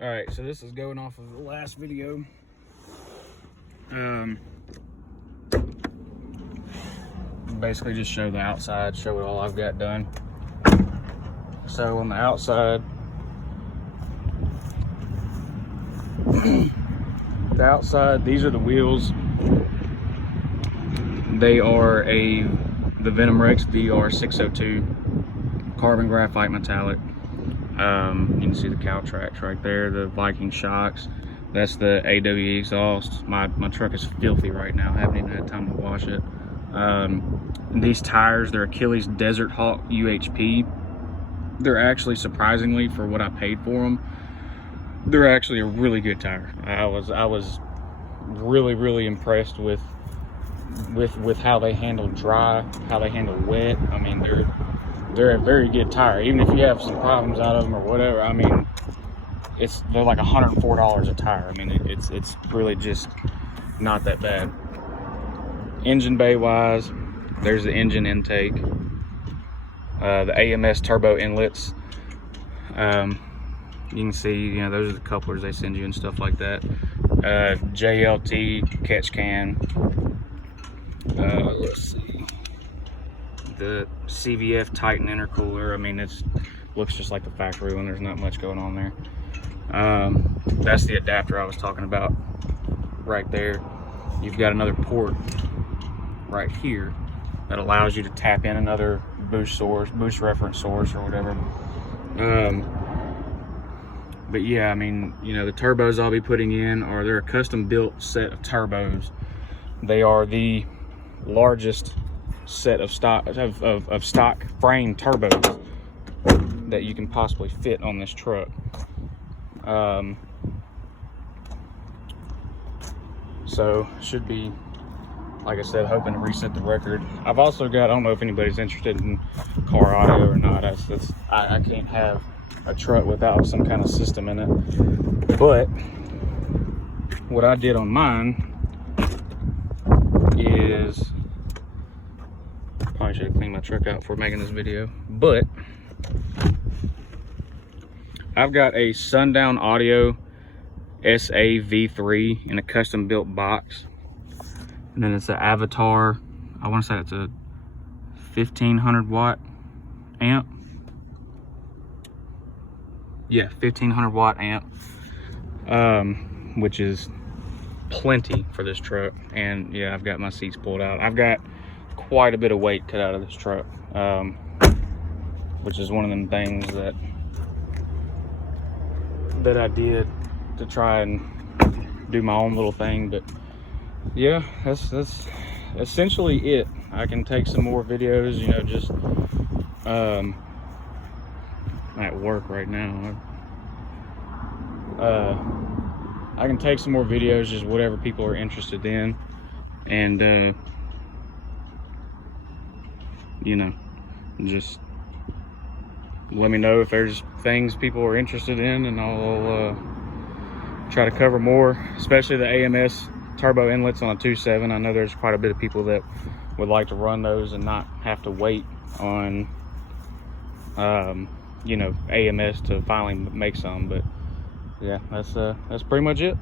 All right, so this is going off of the last video. Basically just show the outside, show what all I've got done. So on the outside, these are the wheels. They are the Venomrex VR602 carbon graphite metallic. You can see the cow tracks right there, the Viking shocks. That's the AWE exhaust. My truck is filthy right now. I haven't even had time to wash it. These tires, they're Achilles Desert Hawk UHP. They're actually, surprisingly, for what I paid for them, they're actually a really good tire. I was really impressed with how they handle dry, how they handle wet. I mean, they're a very good tire. Even if you have some problems out of them or whatever, I mean, they're like $104 a tire. I mean, it's really just not that bad. Engine bay wise, there's the engine intake, the AMS turbo inlets. You can see, those are the couplers they send you and stuff like that. JLT catch can. Let's see, the CVF Titan intercooler. I mean, it looks just like the factory one. There's not much going on there. That's the adapter I was talking about right there. You've got another port right here that allows you to tap in another boost reference source or whatever. But yeah, I mean, the turbos I'll be putting in they're a custom built set of turbos. They are the largest set of stock frame turbos that you can possibly fit on this truck. So should be, like I said, hoping to reset the record. I've also got, I don't know if anybody's interested in car audio or not. I can't have a truck without some kind of system in it. But what I did on mine is, probably should have cleaned my truck out before making this video, but I've got a Sundown Audio SA-V3 in a custom built box. And then it's an Avatar, I want to say it's a 1500 watt amp. Yeah, 1500 watt amp, which is plenty for this truck. And yeah, I've got my seats pulled out. I've got quite a bit of weight cut out of this truck, which is one of them things that I did to try and do my own little thing. But yeah, that's essentially it. I can take some more videos, just I'm at work right now. I can take some more videos, just whatever people are interested in, and just let me know if there's things people are interested in, and I'll try to cover more, especially the AMS turbo inlets on a 2.7. I know there's quite a bit of people that would like to run those and not have to wait on AMS to finally make some. But yeah, that's pretty much it.